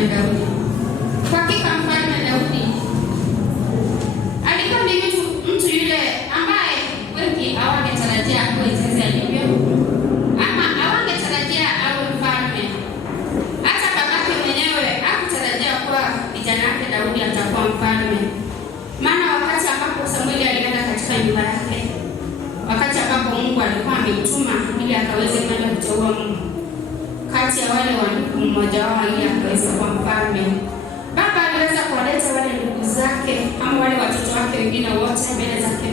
Mfalme Daudi. Kwa hakika Mfalme Daudi alikuwa ni mtu yule ambaye wengi hawangetarajia kuwa jinsi alivyo, ama hawangetarajia awe mfalme. Hata babake mwenyewe hakutarajia kuwa kijana wake Daudi atakuwa mfalme. Maana wakati ambapo Samueli alienda katika nyumba yake, wakati ambapo Mungu alikuwa amemtuma ili akaweze kwenda kuteua kati ya wale wandugu mmoja wao ili akaweze kuwa mfalme, baba aliweza kuwaleta wale ndugu zake ama wale watoto wake wengine wote mbele zake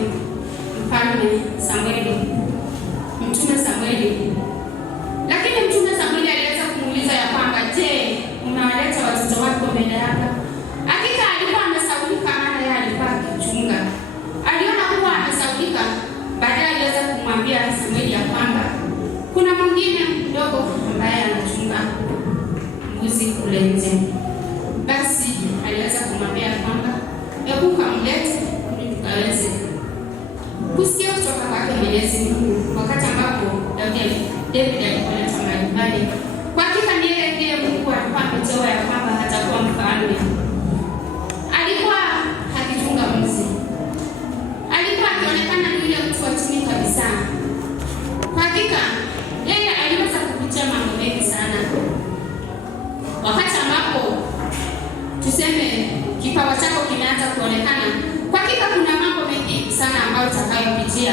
Mfalme Samueli, Mtume Samueli. Lakini Mtume Samueli aliweza kumuuliza ya kwamba, je, unawaleta watoto wako mbele hapa? Hakika alikuwa amesaulika, maana yeye alikuwa akichunga. Aliona kuwa amesaulika, baadaye aliweza kumwambia Samueli ya kwamba kuna mwingine mdogo ambaye anachunga mbuzi kule nje. Basi aliweza kumwambia kwamba hebu kamlete ili tukaweze kusikia kutoka kwake Mwenyezi Mungu. Wakati ambapo David alipoleta mbali, kwa hakika ndiye Mungu alikuwa ameteua ya kwamba atakuwa mfalme. Alikuwa akichunga mbuzi, alikuwa akionekana yule mtu wa chini kabisa. Kwa hakika yeye aliweza kupitia mambo mengi sana. Wakati ambapo tuseme kipawa chako kimeanza kuonekana, kwa hakika kuna mambo mengi sana ambayo utakayopitia.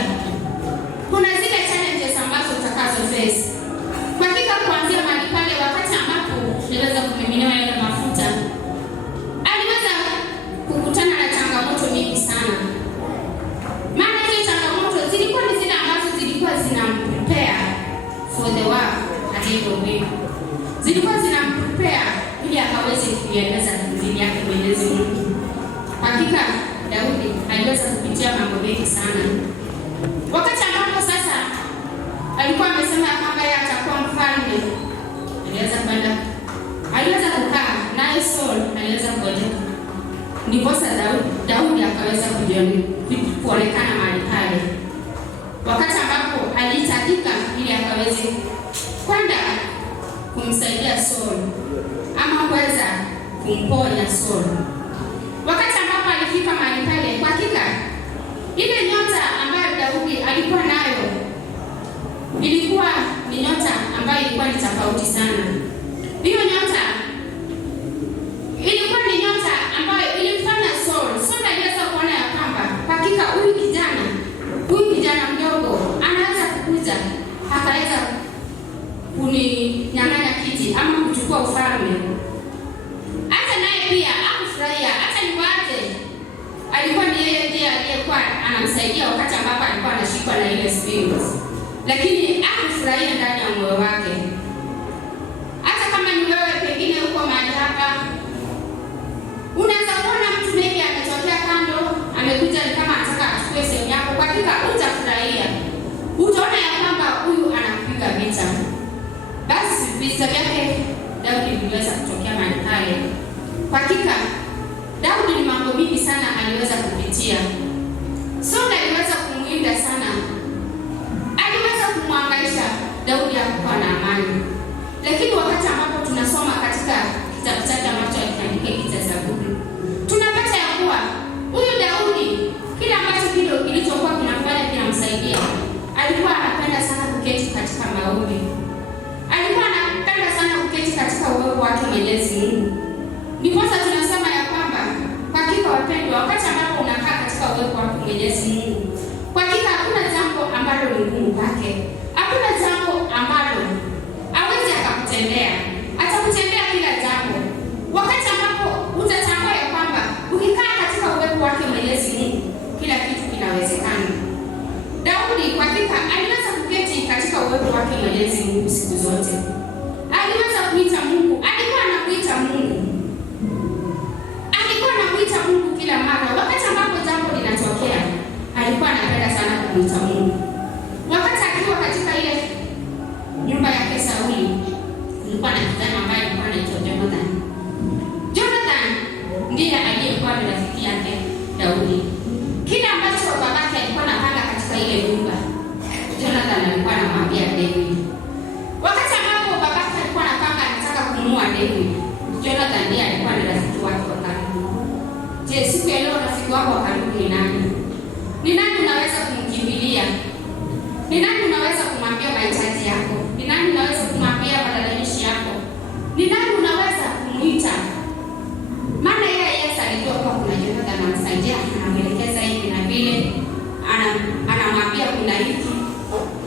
Kuna zile challenges ambazo utakazo face. Kwa hakika kuanzia mahali pale, wakati ambapo aliweza kumiminiwa yale mafuta, aliweza kukutana na changamoto nyingi sana. Maana hizo changamoto zilikuwa ni zile ambazo zilikuwa zinamprepare for the work aliyopewa. Zilikuwa zinamprepare ili akaweze kuiendeleza injili yake Mwenyezi Mungu. Hakika Daudi aliweza kupitia mambo mengi sana. Wakati ambapo sasa alikuwa amesema kwamba yeye atakuwa mfalme, aliweza kukaa naye Saul aliweza kuondoka. Ndipo Daudi akaweza kuonekana mahali pale. Wakati ambapo alihitajika ili akaweze kwenda kumsaidia Saul ama kuweza kumponya Saul. Wakati ambapo alifika mahali pale, kwa hakika ile nyota ambayo Daudi alikuwa nayo ilikuwa ni nyota ambayo ilikuwa ni tofauti sana. Hiyo nyota ilikuwa ni nyota ambayo ilimfanya Saul aliweza kuona ya kwamba kwa hakika huyu kijana mdogo anaweza kukuja akaweza kuninyang'anya kiti ama kuchukua ufalme. Hata naye pia hakufurahia, hata niwaje alikuwa ni yeye ndiye aliyekuwa anamsaidia wakati ambapo alikuwa anashikwa na ile spirit, lakini hakufurahia ndani ya moyo wake. Hata kama ni wewe pengine uko mahali hapa, unaweza kuona mtu maybe ametokea kando, amekuja ni kama anataka achukue sehemu yako. Kwa hakika utafurahia, utaona ya kwamba huyu anakupiga vita. Basi vita vyake Daudi viliweza kutokea mahali pale. Kwa hakika Daudi ni mambo mingi sana aliweza kupitia. Saul aliweza kumuinda sana, aliweza kumwangaisha Daudi hakuwa na amani. Lakini wakati ambapo tunasoma katika kitabu chake ambacho aliandika kitabu cha Zaburi, tunapata ya kuwa huyu Daudi kile ambacho kilichokuwa kinafanya kinamsaidia, alikuwa anapenda sana kuketi katika maombi. Alikuwa anapenda sana kuketi katika uwepo wake Mwenyezi Mungu. Ndipo tunasema ya kwamba kwa hakika wapendwa, wakati ambapo unakaa katika uwepo wake Mwenyezi Mungu, kwa hakika hakuna jambo ambalo ni ngumu kwake. Hakuna jambo ambalo hawezi akakutendea. Atakutendea kila jambo. Wakati ambapo utatambua ya kwamba ukikaa katika uwepo wake Mwenyezi Mungu, kila kitu kinawezekana. Daudi kwa hakika aliweza kuketi katika uwepo wake Mwenyezi Mungu siku zote. Aliweza kuita Mungu, alikuwa anakuita Mungu. Alikuwa anakuita Mungu kila mara. Wakati ambapo jambo linatokea, alikuwa anapenda sana kuita Mungu. Wakati akiwa katika ile nyumba yake Sauli, kulikuwa na kijana ambaye alikuwa anaitwa Jonathan. Jonathan ndiye aliyekuwa rafiki yake Daudi. Kile ambacho babake alikuwa anapanga katika ile nyumba, Jonathan alikuwa anamwambia David. Wakati ambapo babake alikuwa anapanga anataka kumuua David, Jonathan ndiye alikuwa ni rafiki wake wa karibu. Je, siku ya leo rafiki wako wa karibu ni nani? Ni nani unaweza kumkimbilia? Ni nani unaweza kumwambia mahitaji yako? Ni nani unaweza kumwambia malalamishi yako? Ni nani unaweza kumuita? Maana yeye Yesu alijua kwa kuna Jonathan anamsaidia, anamwelekeza hivi na vile, anamwambia kuna hiki.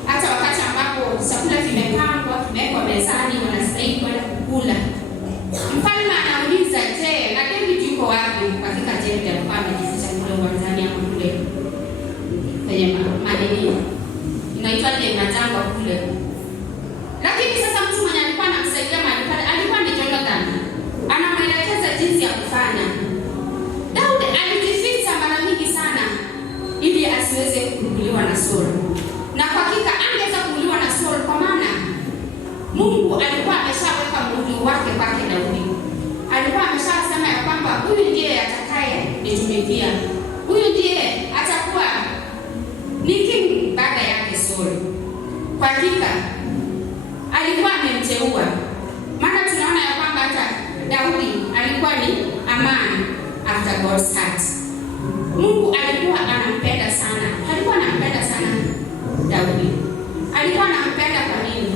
Hata wakati ambapo chakula kimepangwa, kimewekwa mezani, wanastahili kwenda kukula. Mfalme anauliza, je, na David yuko wapi? Katika jembe ya mfalme jificha kule uwanjani hapo kule kwenye madini. Inaitwa je majangwa kule. Lakini sasa mtu mwenye alikuwa anamsaidia mahali pale alikuwa ni Jonathan. Anamwelekeza jinsi ya kufanya. Daudi alijificha mara mingi sana ili asiweze kuuliwa na Saul. Na kwa hakika angeweza kuuliwa na Saul kwa maana Mungu alikuwa ameshaweka muhuri wake kwake Daudi. Alikuwa ameshasema ya kwamba huyu ndiye atakaye nitumikia. Huyu ndiye atakuwa ni king baada yake Saul. Kwa hakika alikuwa amemteua. Maana tunaona ya kwamba hata Daudi alikuwa ni a man after God's heart. Mungu alikuwa anampenda sana. Alikuwa anampenda sana Daudi. Alikuwa anampenda kwa nini?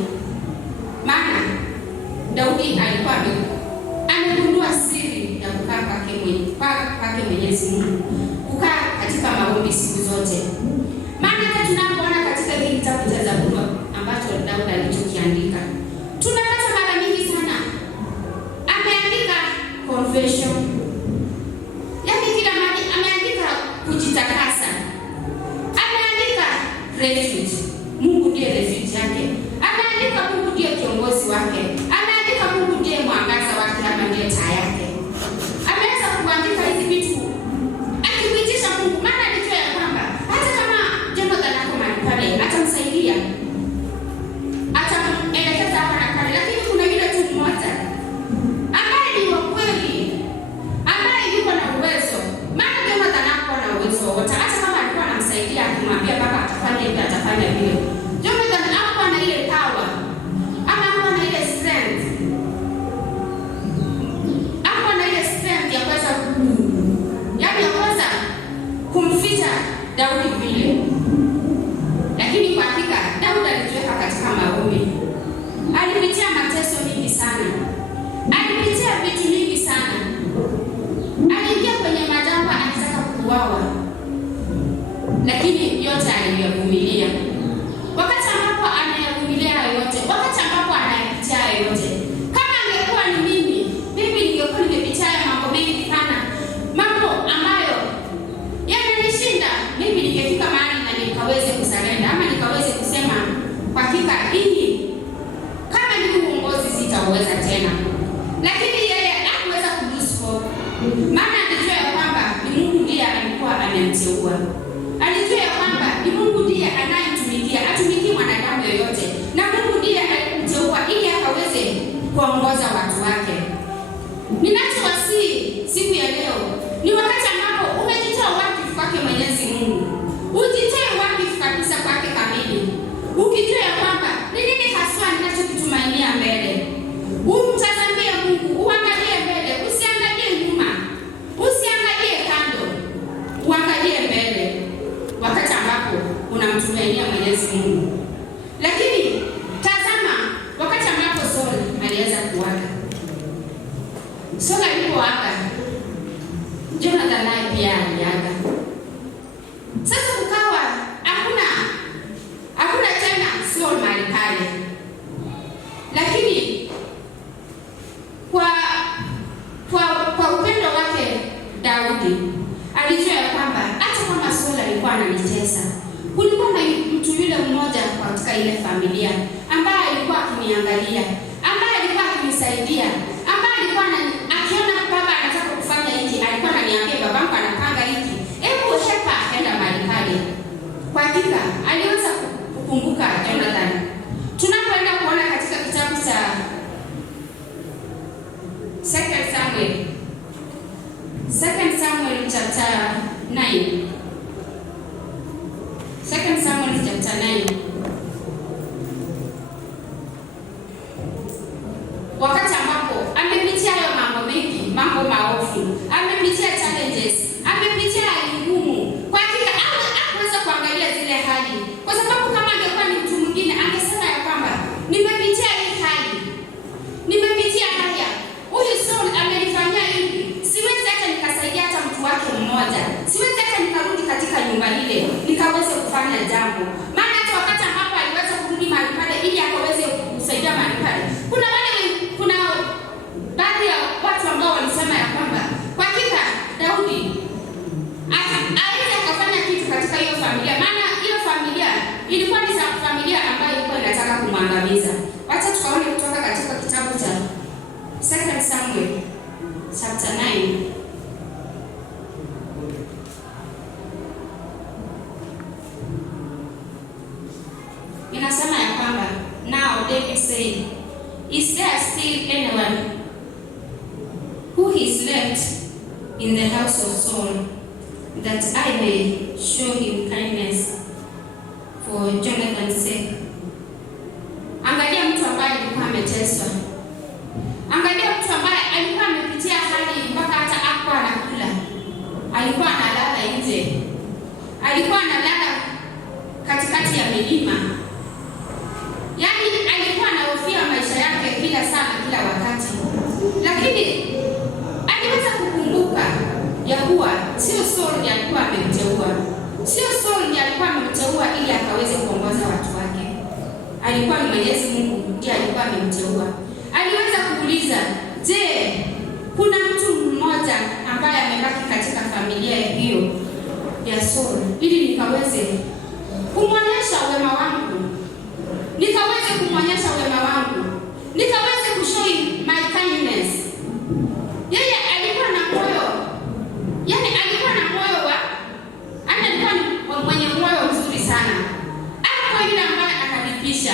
Maana Daudi alikuwa amegundua siri ya kukaa kwake Mwenyezi Mungu. Kukaa katika maombi siku zote. Maana hata tunapoona katika hili kitabu cha Zaburi ambacho Daudi alichokiandika, tunapata mara nyingi sana ameandika confession. Yaani kila mahali ameandika kujitakasa. Ameandika refuge. Mungu ndiye refuge yake. Ameandika Mungu ndiye kiongozi wake. Ameandika Mungu ndiye mwangaza wake ama ndiye taa yake. Ameweza kuandika hizi vitu akipitisha Mungu, maana alijua ya kwamba hata kama Jonathan ako mahali pale atamsaidia, atamelekeza hapa na pale, lakini kuna yule tu mmoja ambaye ni wa kweli, ambaye yuko na uwezo. Maana Jonathan hakuwa na uwezo wote, hata kama alikuwa anamsaidia akimwambia baba atafanya hivi atafanya vile. Jonathan hakuwa na ile power ama hakuwa na ile strength. Hakuwa na ile strength ya kuweza kumficha Daudi vile. Lakini kwa hakika Daudi alijiweka katika maombi. Alipitia mateso mingi sana. Alipitia vitu mingi sana. Aliingia kwenye majangwa akitaka kuuawa. Lakini yote aliyavumilia. Wakati ambapo anayavumilia yote, wakati ambapo anayapitia yote, kama angekuwa ni mimi ningekuwa nimepitia mambo mengi sana. Mambo ambayo yananishinda, mimi ningefika mahali na nikaweze kusarenda ama nikaweze kusema kwa hakika hii kama ni uongozi sitaweza tena. Lakini yeye hakuweza kulose hope. Maana alijua ya kwamba ni Mungu ndiye alikuwa anamteua. Alijua ya kwamba ni Mungu ndiye anayemtumikia, atumiki mwanadamu yoyote. Na Mungu ndiye alimteua ili akaweze kuongoza watu wake. Ninachowasihi siku ya leo ni wakati ambapo umejitoa wakifu kwake Mwenyezi Mungu. Ujitoe wakifu kabisa kwake kamili. Ukijua ya kwamba ni nini haswa ninachokitumainia mbele. Umtazamie Mungu, uangalie mbele, usiangalie nyuma. Usiangalie kando. Uangalie mbele. Wakati ambapo unamtumainia Mwenyezi Mungu. Lakini tazama wakati ambapo Saul aliweza kuaga. Saul alipoaga, Jonathan naye pia aliaga. Sasa kukawa hakuna tena Saul mahali pale. Lakini kwa upendo wake Daudi alijua ya kwamba hata kama Saul alikuwa ananitesa, kulikuwa na mtu yule mmoja katika ile familia ambaye alikuwa akiniangalia, ambaye alikuwa akinisaidia, ambaye alikuwa akiona baba anataka kufanya hiki, alikuwa ananiambia babangu anapanga hiki, hebu hepa akaenda mahali pale. Kwa hakika aliweza kukumbuka Jonathan. Tunapoenda kuona katika kitabu cha 2 Samuel chapter 9. 2 Samuel chapter 9. Wakati ambapo amepitia hayo mambo mambo maovu, amepitia challenges, amepitia hali ngumu. Kwa hakika hakuweza kuangalia zile hali, kwa sababu kama angekuwa ni mtu mwingine angesema ya kwamba nimepitia hii hali, nimepitia haya, huyu Saul amenifanyia hivi, siwezi hata nikasaidia hata mtu wake mmoja, siwezi hata nikarudi katika nyumba ile nikaweze kufanya jambo. Maana hata wakati ambapo aliweza kurudi mahali pale ili akaweze kusaidia mahali pale, kuna baadhi ya watu ambao walisema ya kwamba kwa hakika Daudi aweze akafanya kitu katika hiyo familia, maana hiyo familia ilikuwa ni familia ambayo ilikuwa inataka kumwangamiza. Wacha tukaone kutoka katika kitabu cha 2 Samuel chapter 9. Inasema ya kwamba, now David said, is there still anyone who is left in the house of Saul, that I may show him kindness for Jonathan's sake? Angalia mtu ambaye alikuwa ameteswa. Angalia mtu ambaye alikuwa amepitia hali mpaka hata hakuwa anakula. Alikuwa analala nje. Alikuwa analala katikati ya milima. Yaani alikuwa anahofia maisha yake kila saa kila wakati. Lakini aliweza kukumbuka ya kuwa sio Saul ndiye alikuwa amemteua. Sio Saul ndiye alikuwa amemteua ili akaweze kuongoza watu wake. Alikuwa ni Mwenyezi Mungu ndiye alikuwa amemteua. Aliweza kuuliza, je, kuna mtu mmoja ambaye amebaki katika familia hiyo ya Saul ili nikaweze kumwonyesha wema wangu, nikaweze kumwonyesha wema wangu, nikaweze kushow my kindness. Yeye alikuwa na moyo, yani alikuwa na moyo wa alikuwa mwenye moyo mzuri sana. Hapo yule ambaye akalipisha,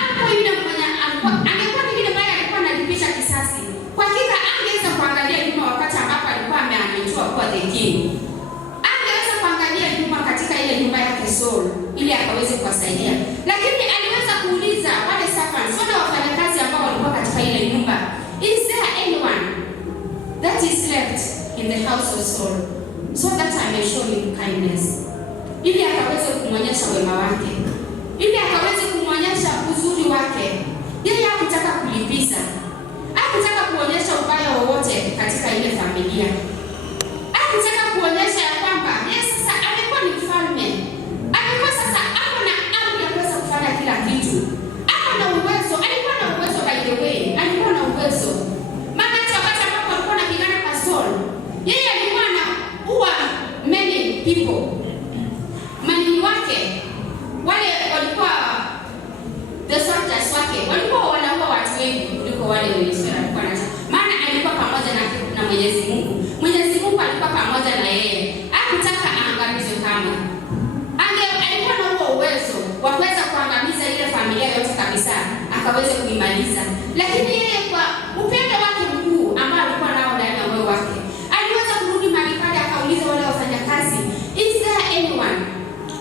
hapo yule mwenye angekuwa ni yule ambaye alikuwa analipisha kisasi. Kwa hakika angeweza kuangalia nyuma wakati ambapo alikuwa ameaminiwa kwa the king. Angeweza kuangalia nyuma katika ile nyumba yake Saul ili akaweze kuwasaidia. Lakini aliweza kuuliza wale servants, wale wafanyakazi ambao walikuwa katika ile nyumba, is there anyone that is left in the house of Saul, so that I may show him kindness? Ili akaweze kumwonyesha wema wake, ili akaweze kumwonyesha uzuri wake. Yeye hakutaka kulipiza, hakutaka kuonyesha ubaya wowote katika ile familia, hakutaka kuonyesha ya kwamba yeye sasa alikuwa ni mfalme, alikuwa sasa ako na amri ya kuweza kufanya kila kitu, ako na uwezo. Alikuwa na uwezo, by the way, alikuwa na uwezo. Maana hata wakati ambapo alikuwa anapigana na Saul, yeye alikuwa anaua many people. Mani wake wale walikuwa the soldiers wake walikuwa wanaua watu wengi kuliko wale Waisraeli walikuwa na. Maana alikuwa pamoja na Mwenyezi Mungu. Mwenyezi Mungu alikuwa pamoja na yeye. Hakutaka aangamizwe kama. Alikuwa na huo uwezo wa kuweza kuangamiza ile familia yote kabisa, akaweza kuimaliza. Lakini yeye kwa upendo wake mkuu ambao alikuwa nao ndani ya moyo wake, aliweza kurudi mahali pale akauliza wale wafanyakazi, is there anyone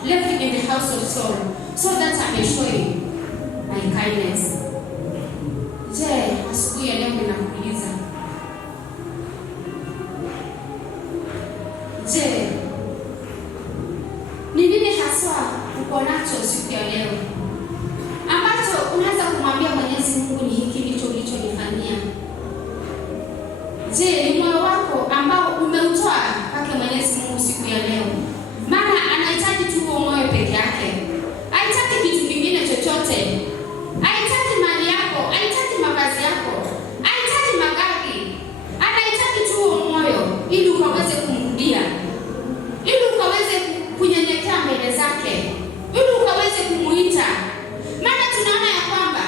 left in the house of Saul, so that I may show him my kindness? Je, asubuhi ya leo ninakuuliza, je, ni nini haswa uko nacho siku ya leo ambacho unaweza kumwambia Mwenyezi Mungu, ni hiki ndicho ulichonifanyia? Je, ni moyo wako ambao umeutoa kwake Mwenyezi Mungu siku ya leo? Maana anahitaji tu huo moyo peke yake. Haitaki kitu kingine chochote. Haitaki mali yako, haitaki mavazi yako, haitaki magari. Anahitaji tu huo moyo ili ukaweze kumrudia, ili ukaweze kunyenyekea mbele zake, ili ukaweze kumuita. Maana tunaona ya kwamba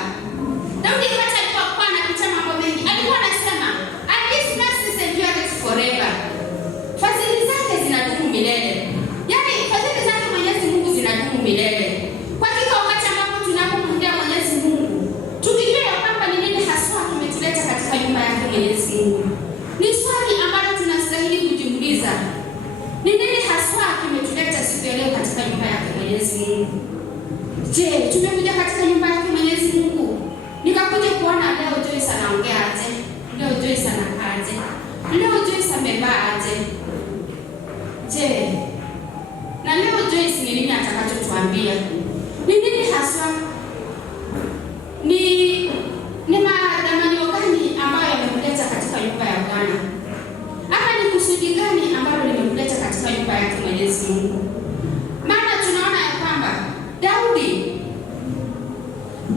Daudi wakati alipokuwa anapitia mambo mengi, alikuwa anasema, and his mercies endure forever. Fadhili zake zinadumu milele. Yaani fadhili zake Mwenyezi Mungu zinadumu milele. Kwa hakika wakati ambapo tunapomwendea Mwenyezi Mungu, tukijua ya kwamba ni nini haswa tumetuleta katika nyumba yake Mwenyezi Mungu, ni swali ambalo tunastahili kujiuliza. Ni nini haswa tumetuleta siku ya leo katika nyumba yake Mwenyezi Mungu? Je, tumekuja katika nyumba yake Mwenyezi Mungu nikakuja kuona leo Joyce anaongea aje? Leo Joyce anakaa aje? kutuambia. Ni nini haswa? Ni maadamanio gani ambayo yamekuleta katika nyumba ya Bwana? Ama ni kusudi gani ambalo limekuleta katika nyumba yake Mwenyezi Mungu? Maana tunaona ya kwamba Daudi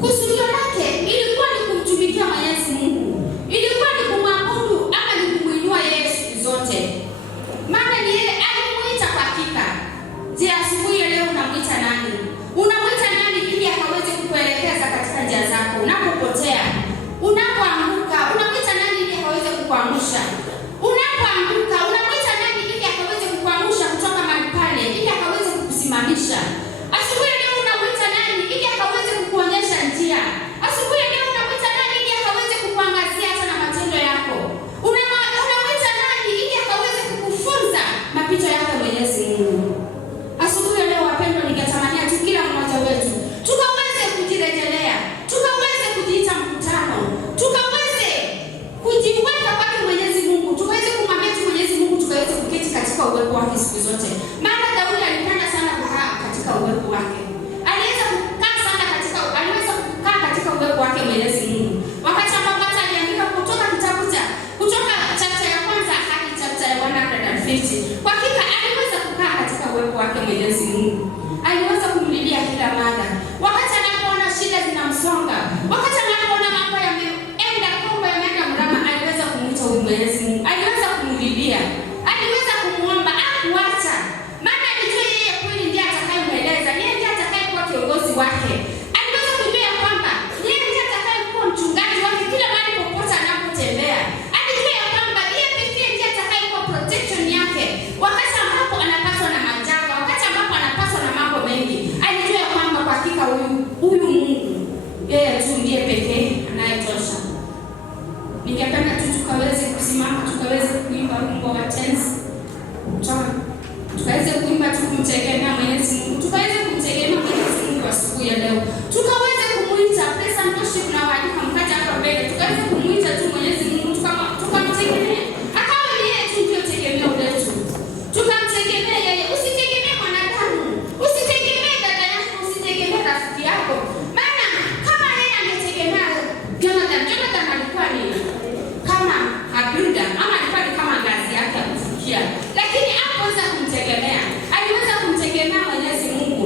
kusudio lake ilikuwa ni kumtumikia Mwenyezi Mungu. Ilikuwa ni kumwabudu ama ni kumuinua yeye siku zote. Maana ni yeye alimuita kwa hakika. Je, asubuhi leo unamuita nani? Unamuita nani ili akaweze kukuelekeza katika njia zako? Unapopotea, unapoanguka, unamuita nani ili akaweze kukuamsha? Unapoanguka, unamuita nani ili akaweze kukuamsha kutoka mahali pale, ili akaweze kukusimamisha? Asubuhi leo unamuita nani ili akaweze kukuonyesha njia? Asubuhi leo unamuita nani ili akaweze kukuangazia hata na matendo yako? Unamuita nani ili akaweze kukufunza mapito yako Mwenyezi Mungu? Asubuhi leo wapendwa, ningetamania tu kila mmoja wetu tukaweze kujirejelea, tukaweze kujiita mkutano, tukaweze kujiweka kwake Mwenyezi Mungu, tukaweze kumwambia Mwenyezi Mungu, tukaweze kuketi katika uwepo wake siku zote. Maana Daudi alipenda sana kukaa katika uwepo wake. Aliweza kukaa katika uwepo wake Mwenyezi Mungu. Wakati ambapo hata aliandika kutoka chapter ya kwanza hadi chapter ya 150. Kwa hakika aliweza kukaa katika uwepo wake Mwenyezi Mungu. Aliweza kumlilia kila mara. Wakati anapoona shida zinamsonga, wakati anapoona mambo yameenda mrama, aliweza kumuita huyu Mwenyezi Mungu. Aliweza kumlilia. Aliweza kumuomba, akuacha. Maana alijua yeye kweli ndiye atakayemweleza, yeye ndiye atakayekuwa kiongozi wake. Aliweza kujua ya kwamba yeye ndiye atakayekuwa mchungaji wake kila mahali popote anapotembea. Alijua ya kwamba yeye pekee ndiye atakayekuwa protection yake wakati ambapo anapatwa na majanga, wakati ambapo anapatwa na mambo mengi. Alijua ya kwamba kwa hakika huyu Mungu yeye tu ndiye pekee anayetosha. Ningependa tu tukaweze kusimama, tukaweze kuimba wimbo wa tense. Tukaweze kuimba tukumtegemea Mwenyezi Mungu. Tukaweze kumtegemea Mwenyezi Mungu asubuhi ya leo. Tukaweze kumuita praise and worship na waalika mkaja hapa mbele. Tukaweze kumuita tu Mwenyezi Mungu, tukamtegemea. Akawa ni yeye tu ndio tegemeo letu. Tukamtegemea yeye. Usitegemee mwanadamu. Usitegemee dada yako, usitegemee rafiki yako. Maana kama yeye angetegemea Jonathan alikuwa ni kama Abuda ama alikuwa ni kama ngazi yake ya kufikia. Lakini hakuweza kumtegemea. Aliweza kumtegemea Mwenyezi Mungu.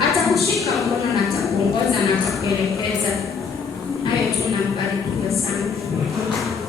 Atakushika mkono na atakuongoza na atakuelekeza. Hayo tu, na mbarikiwe sana.